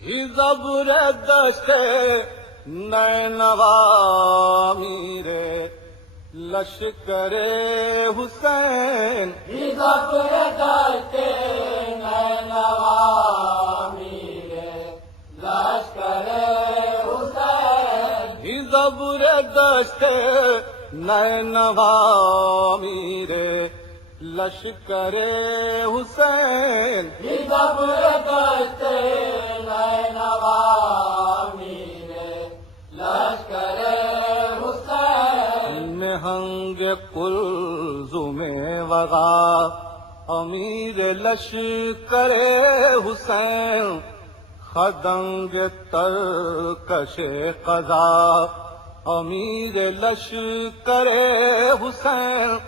زبر دشت نینوا میرے لشکر حسین زبر دشت نینوا میرے لشکر حسین زبر دشت نینوا میرے لشکر حسین زبر دشت نینوا میرے لشکر حسین نہنگ قلزم وغا امیر لشکر حسین خدنگ ترکش قضا امیر لشکر حسین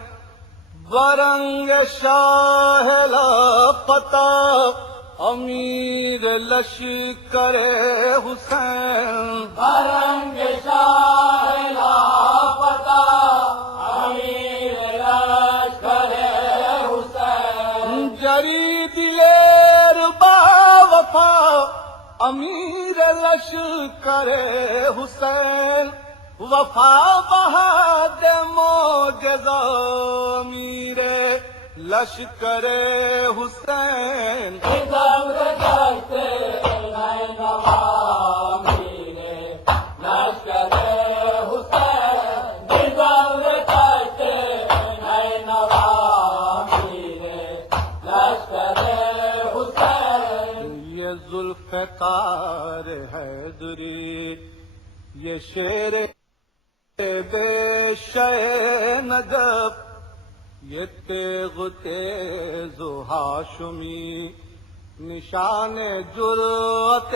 برنگ شاہ لاپتہ امیر لشکر حسین برنگ شاہ لاپتہ امیر لشکر حسین جری دلیر با وفا امیر لشکر حسین وفا بہاد معجزہ امیر لشکر حسین زبر دشت نینوا میرے لشکر حسین زبر دشت نینوا میرے لشکر حسین یہ ذوالفقار حیدری یہ شیر بے شے نجف یہ تیغ تیز و ہاشمی نشان جرأت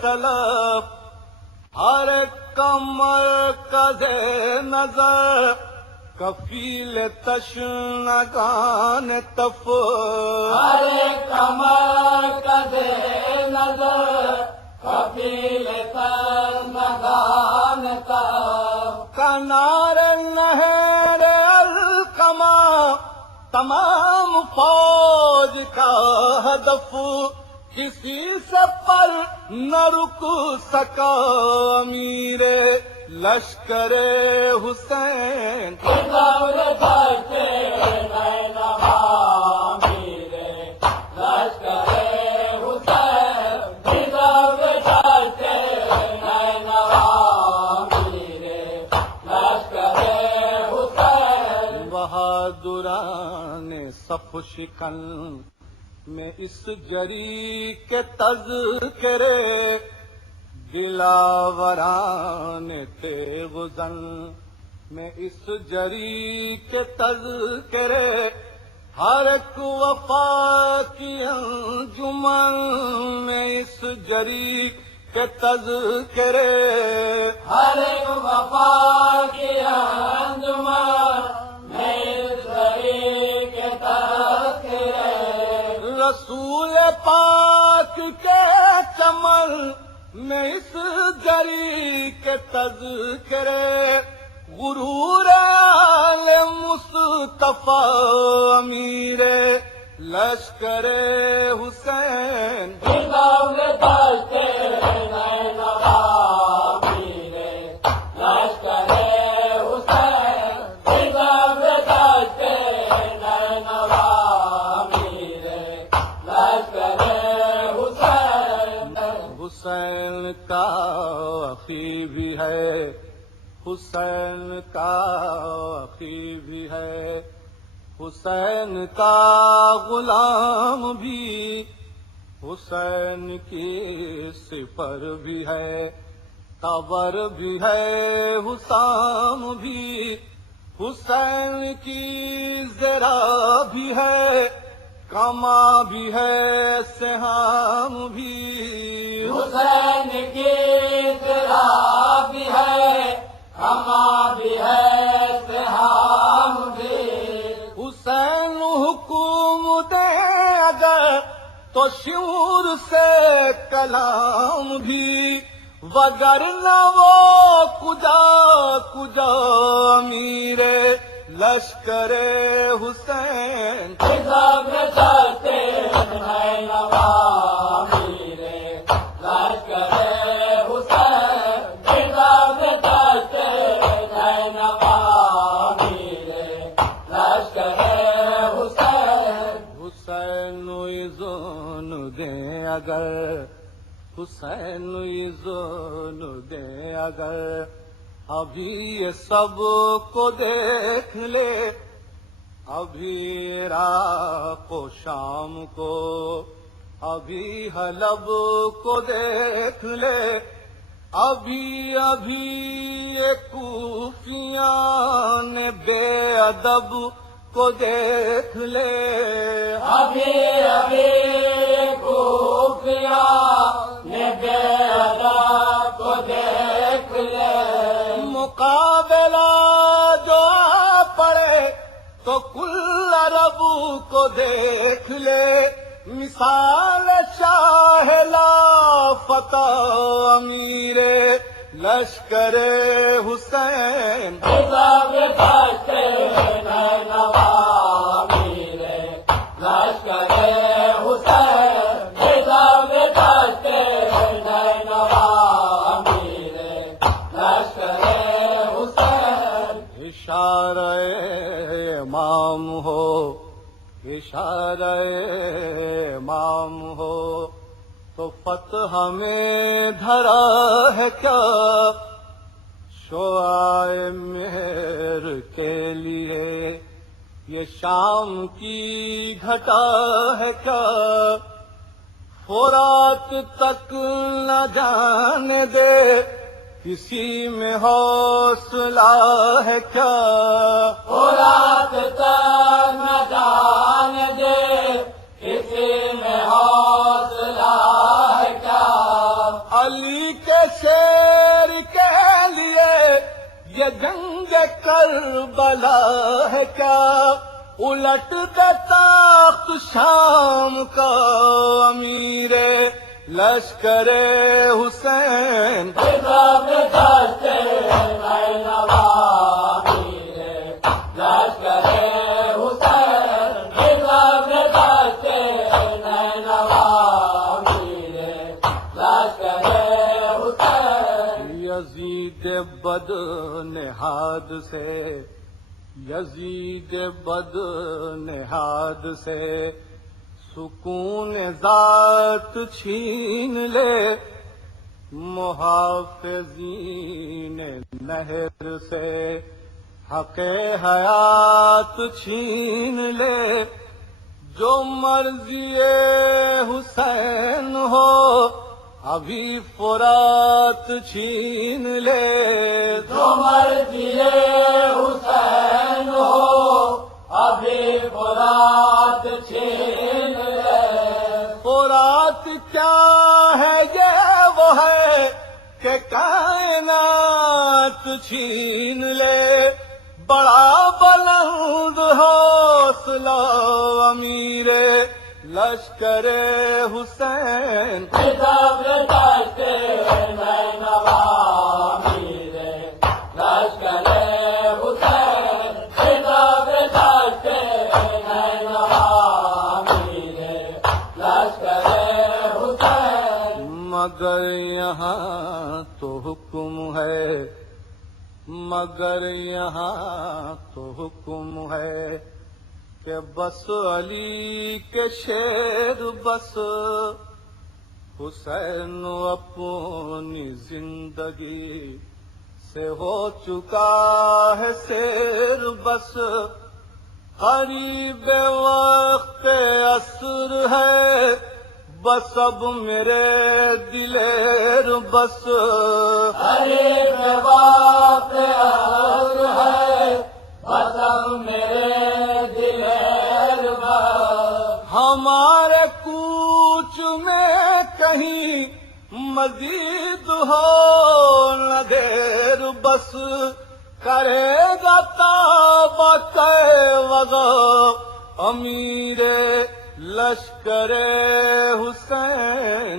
سلف ہر کمر مرکز نظر کفیل تشنگان تف ہر کمر کدے نظر کفیل تشنگان تف کنار نہر القما تمام فوج کا ہدف کسی سے پر نہ رک سکا امیر لشکر حسین زبر دشت نینوا میرے لشکر حسین زبر دشت نینوا میرے لشکر حسین بہادران صف شکن میں اس جری کے تذکرے دلاوران تیغ زن میں اس جری کے تذکرے ہر ایک وفا کی انجمن میں اس جری کے تذکرے ہر ایک وفا کی انجمن میں اس جری کے تذکرے رسول پاک کے چمن میں اس جری کے تذکرے غرور آل مصطفیٰ امیر لشکر حسین زبر دشت نینوا میرے لشکر حسین زبر دشت نینوا میرے لشکر حسین حسین کا اخی بھی ہے حسین کا اخی بھی ہے حسین کا غلام بھی حسین کی سپر بھی ہے قبر بھی ہے حسام بھی حسین کی ذرا بھی ہے کما بھی ہے سہام بھی حسین کی ذرا بھی ہے کما بھی ہے سہام بھی حسین حکم دے اگر تو شعور سے کلام بھی وگرنہ وہ کجا کجا امیر لشکر حسین زبر دشت نینوا میرے زون دیں اگر، حسین زون دیں اگر، ابھی یہ سب کو دیکھ لے، ابھی عراق و شام کو، ابھی حلب کو دیکھ لے، ابھی یہ کوفیان بے ادب کو دیکھ لے، ابھی کوفیاں نے بے ادب کو دیکھ لے، مقابلہ جو آ پڑے تو کل عرب کو دیکھ لے، مثال شاہ لا فتح امیر لشکر حسین، حساب بچے نینوا امیر لشکر حسین، حساب بچے نینوا امیر لشکر حسین، اشارہ امام ہو، اشارہ امام ہو، تو فتح میں دھرا ہے کیا، شعاع مہر کے لیے یہ شام کی گھٹا ہے کیا، فرات تک نہ جانے دے کسی میں حوصلہ ہے کیا، رات تک نہ جان دے کسی میں حوصلہ ہے کیا، علی کے شیر کے لیے یہ جنگ کربلا ہے کیا، الٹ دے تخت شام کا امیر لشکر حسین، حساب بچے نینوا امیر لشکر حسین، حساب بچے نینوا امیر لشکر حسین، یزید بد نہاد سے، یزید بد نہاد سے سکون ذات چھین لے، محافظین نہر سے حق حیات چھین لے، جو مرضی حسین ہو ابھی فرات چھین لے، جو مرضی حسین ہو ابھی فرات چھین لے، فرات کیا ہے یہ وہ ہے کہ کائنات چھین لے، بڑا بلند حوصلہ امیر لشکر حسین، حساب بچے نینوا امیر لشکر حسین، حساب بچے نینوا امیر لشکر حسین، مگر یہاں تو حکم ہے، مگر یہاں تو حکم ہے کہ بس علی کے شیر بس، حسین اپنی زندگی سے ہو چکا ہے سیر بس، قریب وقت عصر ہے بس اب میرے دلیر بس، قریب وقت عصر ہے بس اب میرے دلیر بس، ہمارے کوچ میں کہیں مزید ہو نہ دیر بس، کرے گا تابت وغا امیر لشکر حسین،